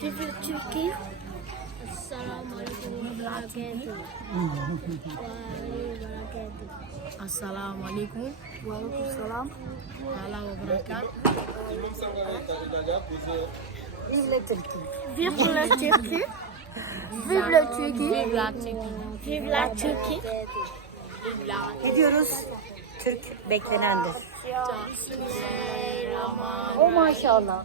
Vive Turquie. Assalamu alaikum warahmatullahi wabarakatuh. Assalamu alaikum Waalaikumsalam. wa wabarakatuh. Vive la Turquie. Vive la Turquie. Vive la Turquie. Vive la Turquie. Vive la Turquie. Vive la Ne diyoruz? Türk beklenendir. O maşallah.